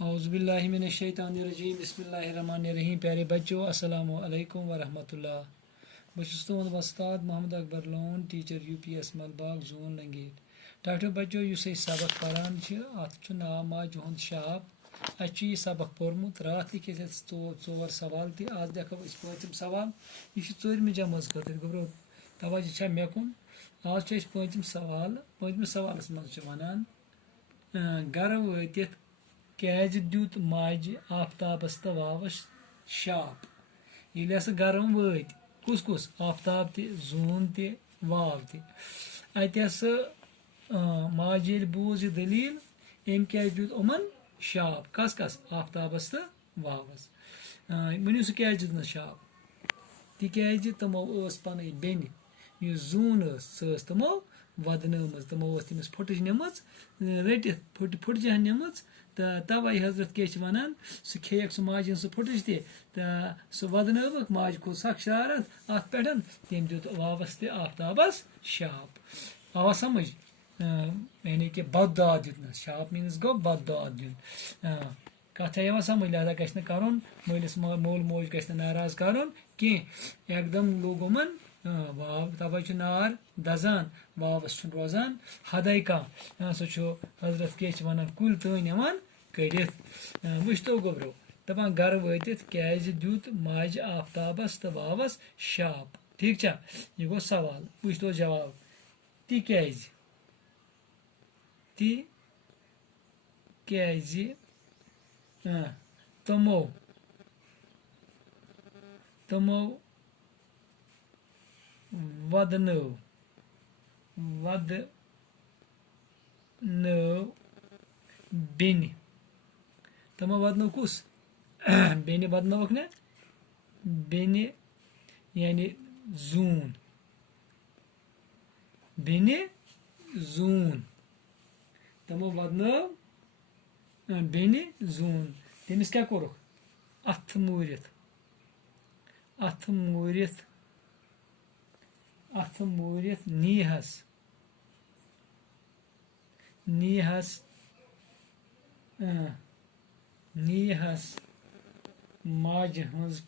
औज़ुबिल्लाहिमिनश्शैतानिर्रजीम बिस्मिल्लाहिर्रहमानिर्रहीम। प्यारे बच्चों, अस्सलामु अलैकुम वरहमतुल्लाह। बस तुंद वस्ताद Mohammad Akbar Lone, teacher UPS Malbagh zone Langate. डाक्टर बच्चों, सबक पारान अत नाव माज हुंद शाप। यह सबक पोर्मुत रात लिखे चोर सवाल आज देखो पम सवाल। यह चूरमि जमज खतर गो तवज्जो मे कुन। आज पम सवाल। पम सवालस मज वनान गर वतित कैज दुत माज आफ्ताबस तो वावस शाप। ये हसा गर वत कुस कुस आफ्ताब तून तव अत माज ये बूज यह दलील अम क्या दुत उमन शाप कस कस आफ्ताबस तो वावस। वनु सह क्या दुत शाप तिज तमो पन बेन जून सह तमो वदनम तमो तमिस फुटज निम रट फुटजहन निम तवे हजरत क्या वनान सह खेक सह माज सह फुटज सह वदनक माज खो सख शरारत अत पे तम दुत वावस आफ्ताबस शाप। आवा समझ यानी कि बददुआ दुतनस शाप मीनस गो बददुआ दिन कथ आवा समझ। लिहाजा गि कर मलिस मोल मोज गि नाराज कर एकदम लोग उमन वाव तवे नार दजान वावस रोजान हदै कह सह हजरत क्या वनान कुल तन कड़ित। वुच तो गोब्रो दपान गर वतित कैज दुत माज आफ्ताबस तो वावस शाप। ठीक छा यह गो सवाल। वुच तो जवाब तिज तमो वदनव बेन तमो वदनव कुस बेन वदनवक ना बेन यानी जून बेन जून तमो वदनव बेन जून तमिस क्या कोरुख अथ मूरित नीहस माज हंज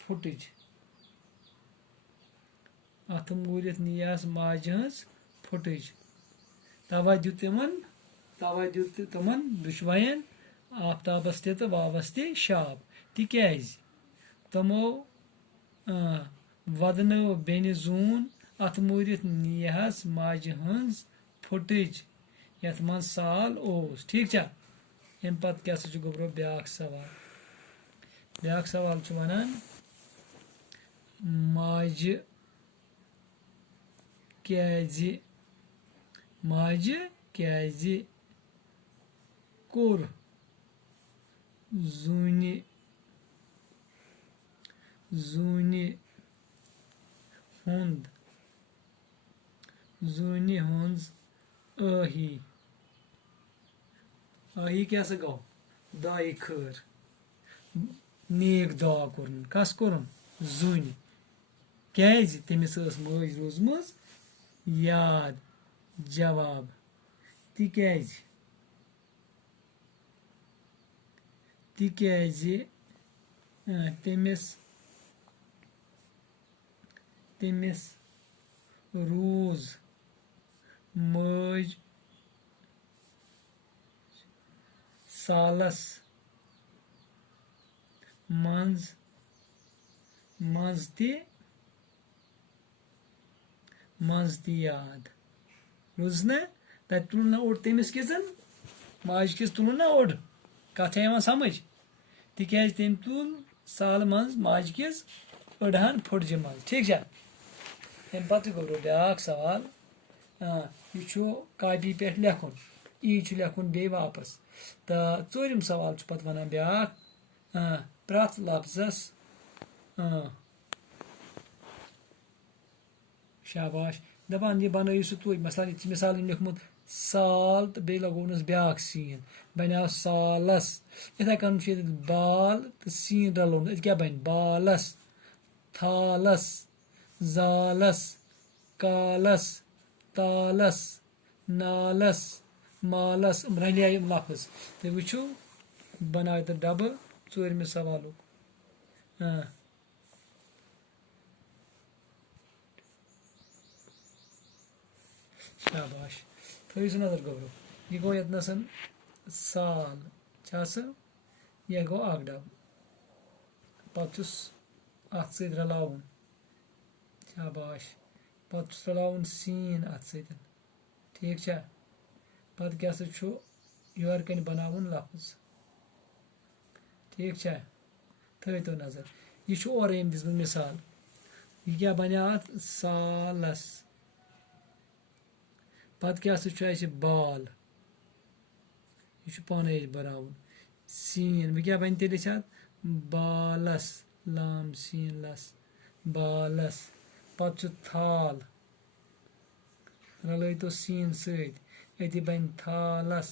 फुटज अथ मूरित नीहस माज हंज फुटज तवे दुत तमन दुशवायन आफ्ताबस तो वावस शाप तिज तमो वदनव बेन जून अथ मूरित नीहस माज हंज फुटज यथ मन साल ओस। ठीक छा अम पत क्या गोब्रो ब्याक सवाल। ब्याक सवाल वनान माज क्या कोर जूनि हुंज आही क्या गो दाई खर नेक दुआ कोर कस कोर जून क्या तमिस मज रोजम याद। जवाब तिज तमिस रोज मज सालस मज याद रोज ना तब तुल ना ओड तमिस किजन माज किस तुल ना ओड कथ समझ तिज तम तुल साल मज माज किस अड़हन फुटज मज। ठीक है अम पत गोब्रो ब्याक सवाल। यह कापी पे लेखुन लेखुन बे वापस तो चूरम सवाल पत वनान ब्याक प्रथ लफ्जस शाबाश दपान यह बनो सह तुत मिसाल लिखमुत साल तो बे लगोनस ब्याक सीन बनो सालस। इथे कन बाल तो सीन रलोन क्या बन बालस थालस जालस कालस تالس نالس مالس رلے یِم لفظ تُہۍ وٕچھِو بناو تہٕ ڈبہٕ ژوٗرمہِ سوالُک شاباش تھٲیِو سُہ نظر گوٚبرو یہِ گوٚو ییٚتنَس سال چھا سُہ یہِ گوٚو اکھ ڈبہٕ پتہٕ چھُس اتھ سۭتۍ رلاوُن شاباش پتہٕ چھُس رلاوُن سین اتھ سۭتۍ ٹھیٖک چھا پتہٕ کیٛاہ سا چھُ یورٕ کَنۍ بناوُن لفظ ٹھیٖک چھا تھٲیتو نظر یہِ چھُ اورٕ ییٚمۍ دِژمٕژ مِثال یہِ کیٛاہ بنیٛو اَتھ سالس پتہٕ کیٛاہ سا چھُ اَسہِ بال یہِ چھُ پانے اَسہِ بناوُن سیٖن وۄنۍ کیٛاہ بنہِ تیٚلہِ اَسہِ اَتھ بالس لام سیٖن لس بالس پتہٕ چھُ تھال رلٲیتو سیٖن سۭتۍ أتی بنہِ تھالس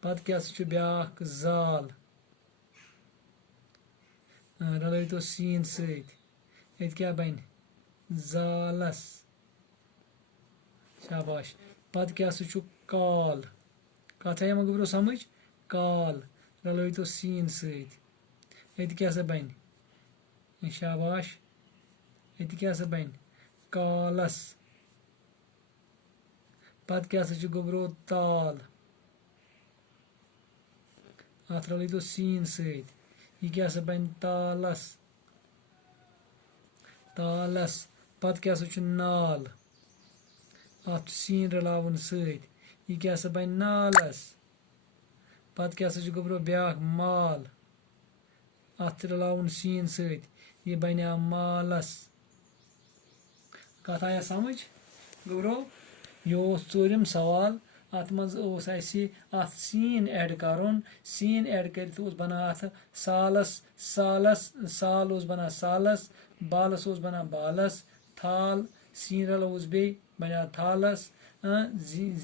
پتہٕ کیٛاہ سا چھُ بیٛاکھ زال رلٲیتو سیٖن سۭتۍ ییٚتہِ کیٛاہ بنہِ زالس شاباش پتہٕ کیٛاہ سا چھُ کال کتھ آیہِ وۄنۍ گوٚبرو سمجھ کال رلٲیتو سیٖن سۭتۍ ییٚتہِ کیٛاہ سا بنہِ شاباش ییٚتہِ کیٛاہ سا بنہِ کالس پتہٕ کیٛاہ سا چھُ گوٚبرو تال اتھ رلٲیتو سیٖن سۭتۍ یہِ کیٛاہ سا بنہِ تالس تالس پتہٕ کیٛاہ سا چھُ نال اتھ چھُ سیٖن رلاوُن سۭتۍ یہِ کیٛاہ سا بنہِ نالس پتہٕ کیٛاہ سا چھُ گوٚبرو بیٛاکھ مال اتھ چھُ رلاوُن سیٖن سۭتۍ یہِ بنیٛو مالس کتھ آیا سمجھ گوٚبرو یہِ اوس ژوٗرِم سوال اتھ منٛز اوس اَسہِ اتھ سیٖن ایڈ کرُن سیٖن ایڈ کٔرِتھ اوس بنان اتھ سالس سال اوس بنان سالس بالس اوس بنان بالس تھال سیٖن رلووُس بیٚیہِ بنیٛو تھالس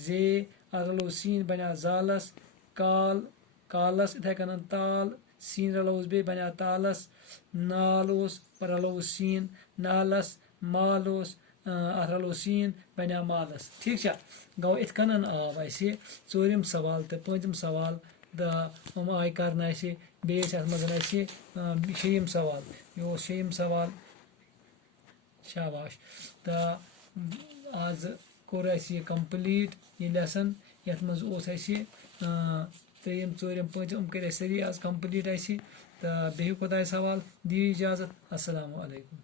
زے اتھ رلووُس سیٖن بنیٛو زالس کال کالس یِتھے کٔنن تال سیٖن رلووُس بیٚیہِ بنیٛو تالس نال اوس رلووُس سیٖن نالس مال اوس اتھ رلوو سیٖن بنیٛو مالس ٹھیٖک چھا گوٚو یِتھ کٔنن آو اَسہِ ژوٗرِم سوال تہٕ پوٗنٛژِم سوال یِم آیہِ کرنہٕ اَسہِ بیٚیہِ ٲسۍ اتھ منٛز اَسہِ شیٚیِم سوال یہِ اوس شیٚیِم سوال شاباش تہٕ آز کوٚر اَسہِ یہِ کمپلیٖٹ یہِ لیسن یتھ منٛز اوس اَسہِ ترٛیٚیِم ژوٗرِم پوٗنٛژِم یِم کٔرۍ اَسہِ سٲری آز کمپلیٖٹ اَسہِ تہٕ بِہِو خۄدایَس حوال دِیِو اِجازت اسلامُ علیکُم